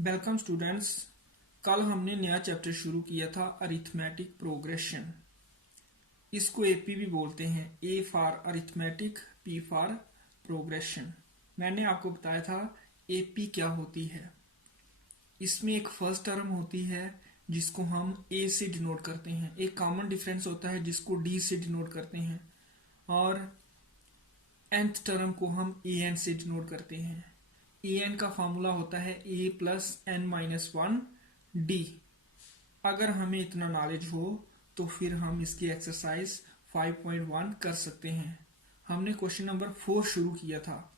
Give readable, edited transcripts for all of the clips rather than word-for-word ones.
Welcome students. कल हमने नया चैप्टर शुरू किया था अरिथमेटिक प्रोग्रेशन। इसको एपी भी बोलते हैं, A for arithmetic, P for progression. मैंने आपको बताया था एपी क्या होती है। इसमें एक फर्स्ट टर्म होती है जिसको हम ए से डिनोट करते हैं, एक कॉमन डिफरेंस होता है जिसको डी से डिनोट करते हैं, और nth टर्म को हम ए एन से डिनोट करते हैं। ए एन का फॉर्मूला होता है A plus N minus one D. अगर हमें इतना नॉलेज हो तो फिर हम इसकी एक्सरसाइज 5.1 कर सकते हैं। हमने क्वेश्चन नंबर 4 शुरू किया था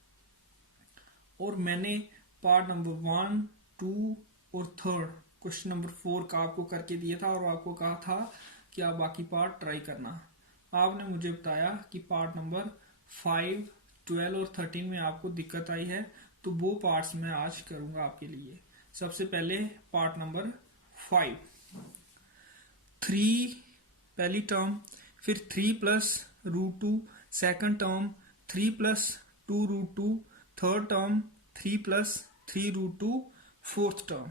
और मैंने पार्ट नंबर 1, 2 और 3 क्वेश्चन नंबर 4 का आपको करके दिया था और आपको कहा था कि आप बाकी पार्ट ट्राई करना। आपने मुझे बताया कि पार्ट नंबर 5, 12 और 13 में आपको दिक्कत आई है, तो वो पार्ट्स मैं आज करूंगा आपके लिए। सबसे पहले पार्ट नंबर 5, 3 पहली टर्म, फिर 3 plus root 2 second term, 3 plus 2 root 2 third term, 3 plus 3 root 2 fourth term.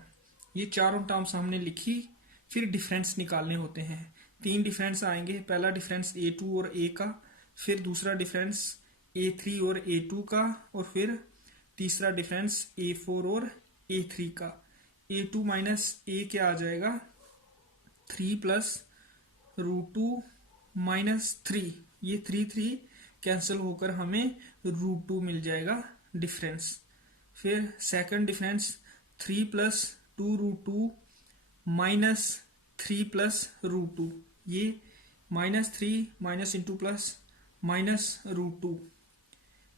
ये चारों टर्म्स हमने लिखी। फिर डिफरेंस निकालने होते हैं। 3 डिफरेंस आएंगे। पहला डिफरेंस A2 और A का, फिर दूसरा डिफरेंस A3 और A2 का, और फिर तीसरा डिफरेंस A4 और A3 का। A2 माइनस A क्या आ जाएगा, 3 प्लस रूट 2 माइनस 3। ये 3 कैंसिल होकर हमें रूट 2 मिल जाएगा डिफरेंस। फिर second difference 3 plus 2 root 2 minus 3 plus root 2। ये minus 3 minus into plus minus root 2।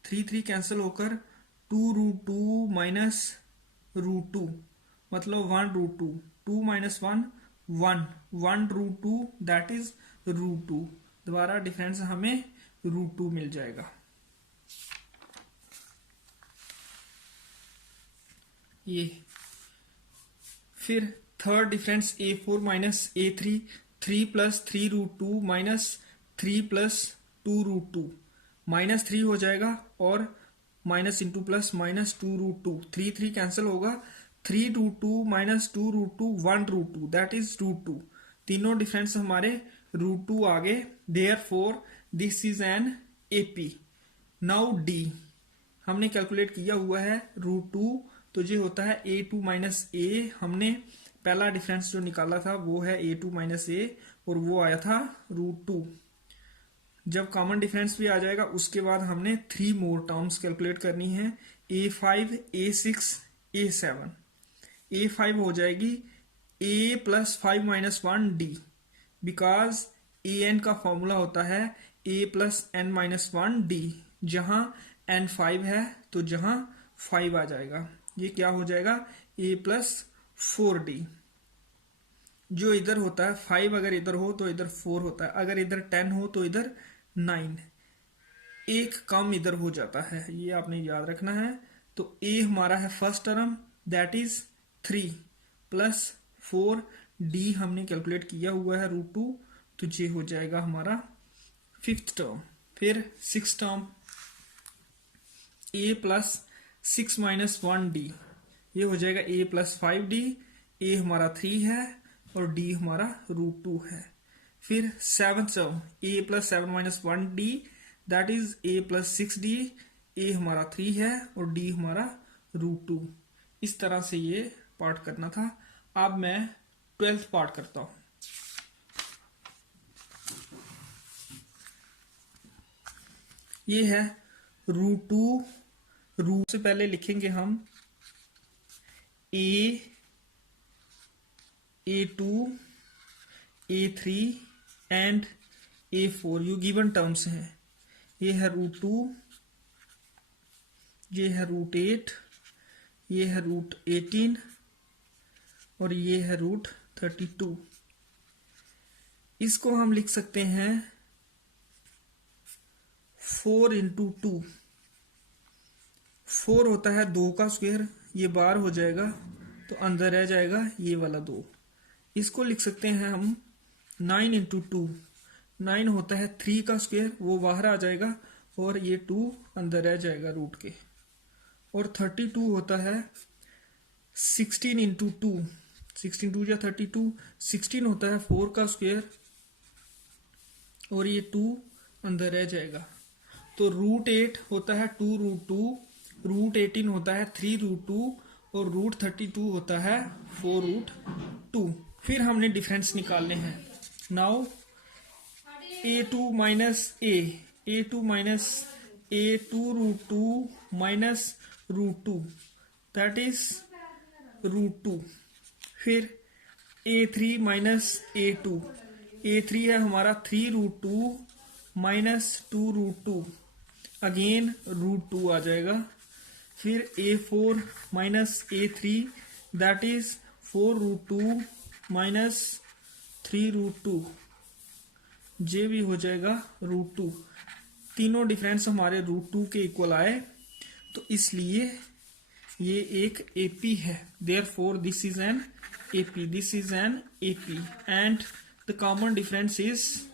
3 cancel होकर 2 रूट 2 माइनस रूट 2 मतलब 1 root 2। 2 minus 1 1 root 2 that is root 2। दोबारा डिफरेंस हमें रूट 2 मिल जाएगा। ये फिर third difference A4 minus A3, 3 plus 3 root 2 minus 3 plus 2 root 2। Minus 3 हो जाएगा और minus into plus minus 2 root 2। 3 cancel होगा। 3 root 2 minus 2 root 2 1 root 2 that is root 2। तीनों डिफरेंस हमारे रूट 2 आ गए। Therefore this is an AP. Now d हमने calculate किया हुआ है रूट 2, तो ये होता है A2 माइनस A। हमने पहला डिफरेंस जो निकाला था वो है A2 माइनस A और वो आया था रूट 2। जब कॉमन डिफरेंस भी आ जाएगा उसके बाद हमने 3 मोर टर्म्स कैलकुलेट करनी है, A5, A6, A7। A5 हो जाएगी A plus 5 minus 1 D, because AN का फॉर्मूला होता है A plus N minus 1 D। जहां N 5 है तो जहां 5 आ जाएगा। ये क्या हो जाएगा, A प्लस 4D। जो इधर होता है 5, अगर इधर हो तो इधर 4 होता है, अगर इधर 10 हो तो इधर 9। एक कम इधर हो जाता है, ये आपने याद रखना है। तो A हमारा है first term that is 3 plus 4 D हमने कैलकुलेट किया हुआ है रूट 2, तो ये हो जाएगा हमारा फिफ्थ टर्म। फिर six term A plus 6 minus 1 D, ये हो जाएगा A प्लस 5 D। A हमारा 3 है और D हमारा रूट 2 है। फिर seventh term A plus 7 minus 1 D that is A plus 6 D। A हमारा 3 है और D हमारा रूट 2। इस तरह से ये पार्ट करना था। अब मैं 12th पार्ट करता हूं। ये है रूट 2। रूट से पहले लिखेंगे हम A2, A3 and A4। You given terms हैं। ये है रूट 2, ये है रूट 8, ये है रूट 18 और ये है रूट 32। इसको हम लिख सकते हैं 4 इंटू 2। 4 होता है 2 का स्क्वायर, ये बाहर हो जाएगा तो अंदर रह जाएगा ये वाला 2। इसको लिख सकते हैं हम 9 इंटू 2। 9 होता है 3 का स्क्वायर, वो बाहर आ जाएगा और ये 2 अंदर रह जाएगा रूट के। और 32 होता है 16 इंटू टू, 16 या 32, 16 होता है 4 का स्क्वायर और ये 2 अंदर रह जाएगा। तो √8 होता है 2√2, √18 होता है 3√2 और √32 होता है 4√2। फिर हमने डिफरेंस निकालने हैं। Now a2 minus a2 minus a2√2 minus √2 that is √2। फिर a3 माइनस a2, a3 है हमारा 3√2 माइनस 2√2, अगेन √2 आ जाएगा। फिर a4 minus a3 that is 4√2 minus 3√2, जे भी हो जाएगा √2। तीनों डिफरेंस हमारे √2 के इक्वल आए, तो इसलिए ये एक AP है। Therefore this is an AP, this is an AP and the common difference is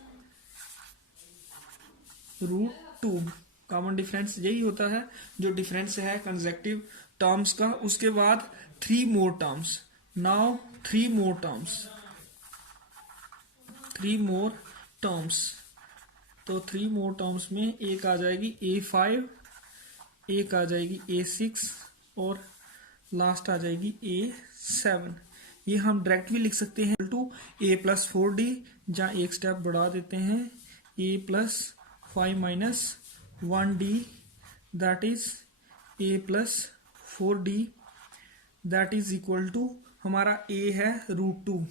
√2। Common difference यही होता है जो डिफरेंस है कंसेक्टिव टर्म्स का। उसके बाद 3 more terms, now 3 more terms, 3 more terms। तो 3 more terms में एक आ जाएगी a5, एक आ जाएगी a6 और लास्ट आ जाएगी a7। ये हम डायरेक्ट भी लिख सकते हैं टू a प्लस 4d, जहाँ एक स्टेप बढ़ा देते हैं a plus 5 minus 1d that is a plus 4d that is equal to हमारा a है √2,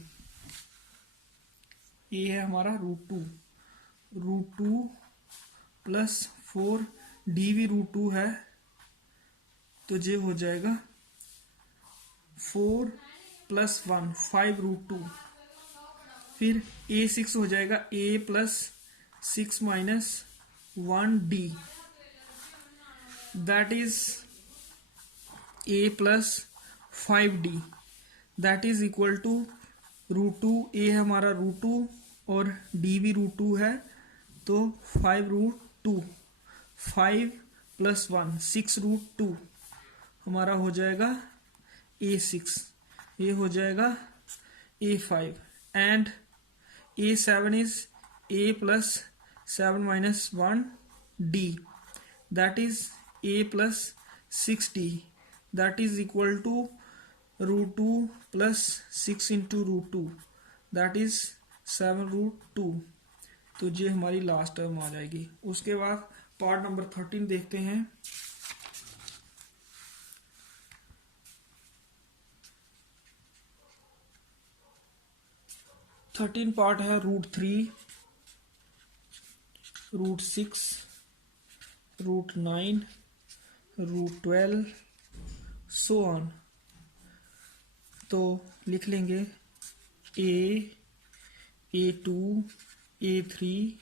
a है हमारा √2 प्लस 4d भी √2 है, तो ये हो जाएगा 4 प्लस 1 5√2। फिर a6 हो जाएगा a plus 6 minus 1d that is a plus 5d that is equal to √2। a है हमारा √2 और d भी √2 है, तो 5√2, 5 प्लस 1 6√2 हमारा हो जाएगा a6, ये हो जाएगा a5 and a7 is a plus 7 minus 1d that is a plus 6d that is equal to √2 plus 6 into √2 that is 7√2। तो ये हमारी लास्ट टर्म आ जाएगी। उसके बाद पार्ट नंबर 13 देखते हैं। 13 पार्ट है √3, √6, √9, √12 सो ऑन। तो लिख लेंगे a2, a3,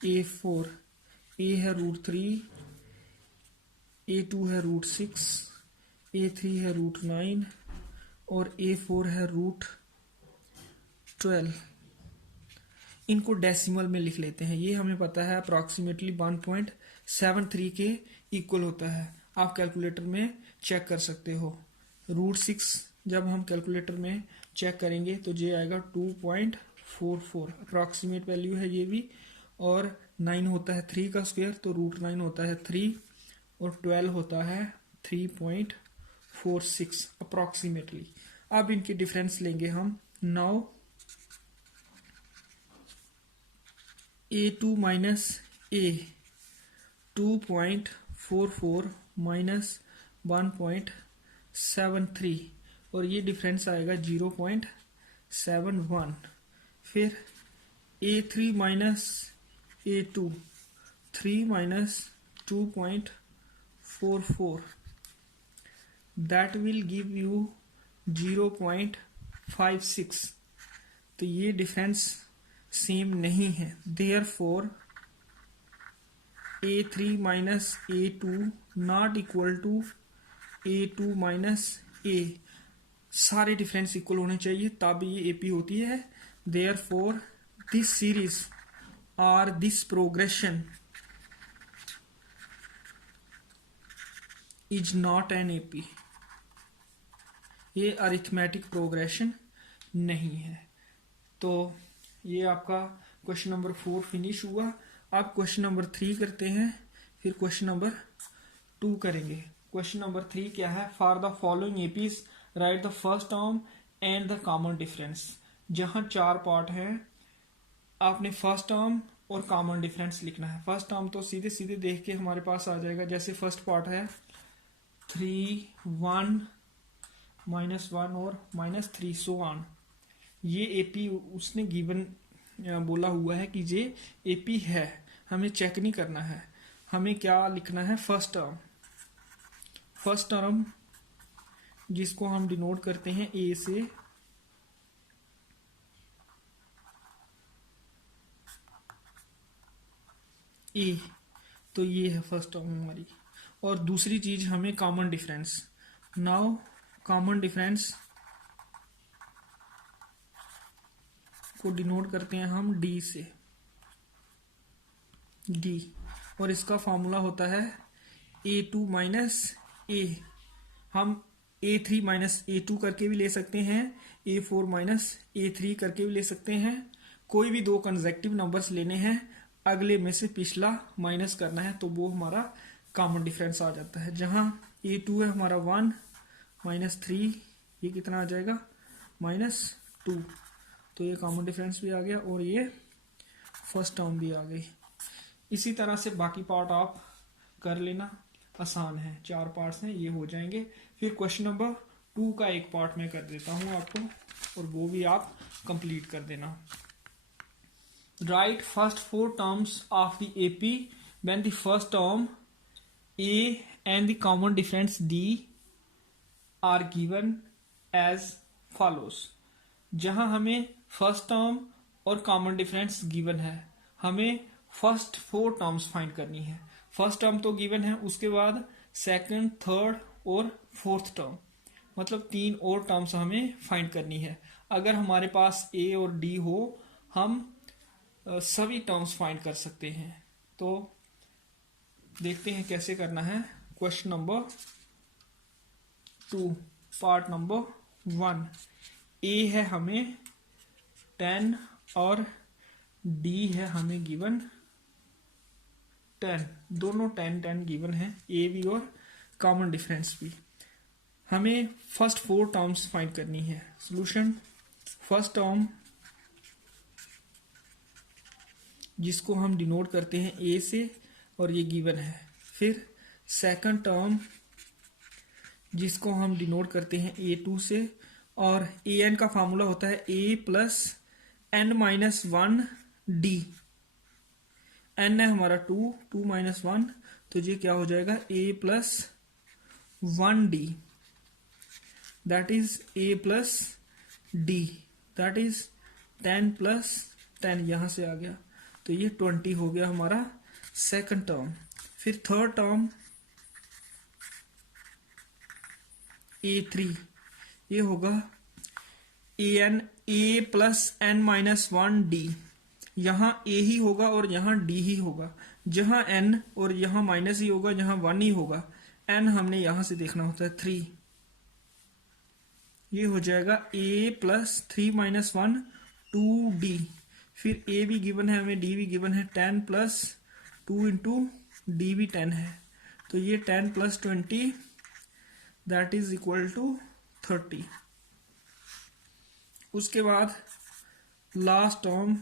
a4। a है √3, a2 है √6, a3 है √9 और a4 है √12। इनको डेसिमल में लिख लेते हैं। ये हमें पता है अप्रॉक्सीमेटली 1.73 के इक्वल होता है। आप कैलकुलेटर में चेक कर सकते हो। √6 जब हम कैलकुलेटर में चेक करेंगे तो ये आएगा 2.44, अप्रॉक्सीमेट वैल्यू है ये भी। और 9 होता है 3 का स्क्वायर, तो √9 होता है 3 और 12 होता है 3.46 अप्रॉक्सीमेटली। अब इनकी डिफरेंस लेंगे हम। Now a2 minus a 2.44 minus 1.73 और ये डिफरेंस आएगा 0.71। फिर a3 minus a2 3 minus 2.44 that will give you 0.56। तो ये डिफरेंस सेम नहीं है। Therefore a3 minus a2 not equal to a2 minus a। सारे डिफरेंस इक्वल होने चाहिए तब ये AP होती है। देयरफॉर दिस सीरीज और this progression is not an AP। ये अरिथमेटिक प्रोग्रेशन नहीं है। तो ये आपका क्वेश्चन नंबर 4 फिनिश हुआ। अब क्वेश्चन नंबर 3 करते हैं, फिर क्वेश्चन नंबर 2 करेंगे। क्वेश्चन नंबर 3 क्या है? For the following APs right the first term and the common difference. जहां 4 पार्ट हैं, आपने फर्स्ट टर्म और कॉमन डिफरेंस लिखना है। फर्स्ट टर्म तो सीधे सीधे देख के हमारे पास आ जाएगा। जैसे फर्स्ट पार्ट है 3, 1, -1 और -3 सो ऑन। ये एपी उसने गिवन बोला हुआ है कि ये एपी है, हमें चेक नहीं करना है। हमें क्या लिखना है? First term. फर्स्ट टर्म जिसको हम डिनोट करते हैं ए से, ए, तो ये है फर्स्ट टर्म हमारी। और दूसरी चीज हमें common difference. Now common difference को डिनोट करते हैं हम डी से, डी, और इसका फॉर्मूला होता है A2 माइनस ए। हम A3 माइनस A2 करके भी ले सकते हैं, A4 माइनस A3 करके भी ले सकते हैं। कोई भी 2 कंसेक्टिव नंबर्स लेने हैं, अगले में से पिछला माइनस करना है, तो वो हमारा कॉमन डिफरेंस आ जाता है। जहां A2 है हमारा 1 -3, ये कितना आ जाएगा? -2। तो ये कॉमन डिफरेंस भी आ गया और ये फर्स्ट टर्म भी आ गई। इसी तरह से बाकी पार्ट आप कर लेना, आसान है। 4 पार्ट्स हैं, ये हो जाएंगे। फिर क्वेश्चन नंबर 2 का एक पार्ट मैं कर देता हूं आपको, और वो भी आप कंप्लीट कर देना। Write first 4 terms of the AP when the first term a and the common difference d are given as follows. जहां हमें फर्स्ट टर्म और कॉमन डिफरेंस गिवन है, हमें फर्स्ट 4 टर्म्स फाइंड करनी है। फर्स्ट टर्म तो गिवन है, उसके बाद सेकंड, थर्ड और फोर्थ टर्म, मतलब 3 और टर्म्स हमें फाइंड करनी है। अगर हमारे पास ए और डी हो, हम सभी टर्म्स फाइंड कर सकते हैं। तो देखते हैं कैसे करना है। क्वेश्चन नंबर 2 पार्ट नंबर 1, ए है हमें 10 और डी है हमें गिवन 10। दोनों 10 गिवन है, ए भी और कॉमन डिफरेंस भी। हमें फर्स्ट 4 टर्म्स फाइंड करनी है। सॉल्यूशन, फर्स्ट टर्म जिसको हम डिनोट करते हैं ए से, और ये गिवन है। फिर सेकंड टर्म जिसको हम डिनोट करते हैं A2 से, और an का फार्मूला होता है a plus n minus 1 D. n है हमारा 2, 2 माइनस 1, तो ये क्या हो जाएगा? a plus 1 d, that is a plus D, that is 10 plus 10, यहां से आ गया, तो ये 20 हो गया हमारा सेकंड टर्म। फिर थर्ड टर्म A3, ये होगा a plus n minus 1 D. यहाँ a ही होगा और यहाँ d ही होगा। जहां n और यहाँ माइनस ही होगा, जहां 1 ही होगा। n हमने यहां से देखना होता है 3। ये हो जाएगा a प्लस 3 माइनस 1 2d। फिर a भी गिवन है हमें, d भी गिवन है। 10 प्लस 2 इंटू d भी 10 है, तो ये 10 plus 20 that is equal to 30। उसके बाद लास्ट टर्म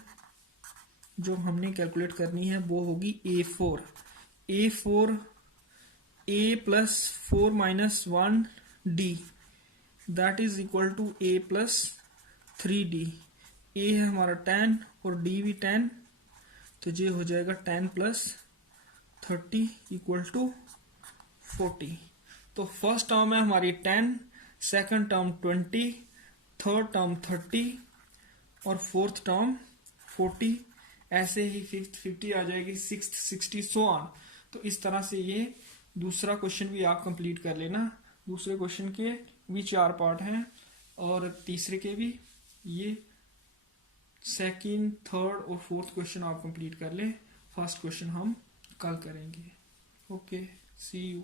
जो हमने कैलकुलेट करनी है वो होगी A4। a plus 4 minus 1 d, that is equal to a plus 3d। a है हमारा 10 और d भी 10, तो ये हो जाएगा 10 प्लस 30 इक्वल टू 40। तो फर्स्ट टर्म है हमारी 10, सेकंड टर्म 20, थर्ड टर्म 30 और फोर्थ टर्म 40। ऐसे ही फिफ्थ 50 आ जाएगी, सिक्स्थ 60, सो ऑन। तो इस तरह से ये दूसरा क्वेश्चन भी आप कंप्लीट कर लेना। दूसरे क्वेश्चन के भी 4 पार्ट हैं और तीसरे के भी। ये सेकंड, थर्ड और फोर्थ क्वेश्चन आप कंप्लीट कर लें। फर्स्ट क्वेश्चन हम कल करेंगे। Okay, see you.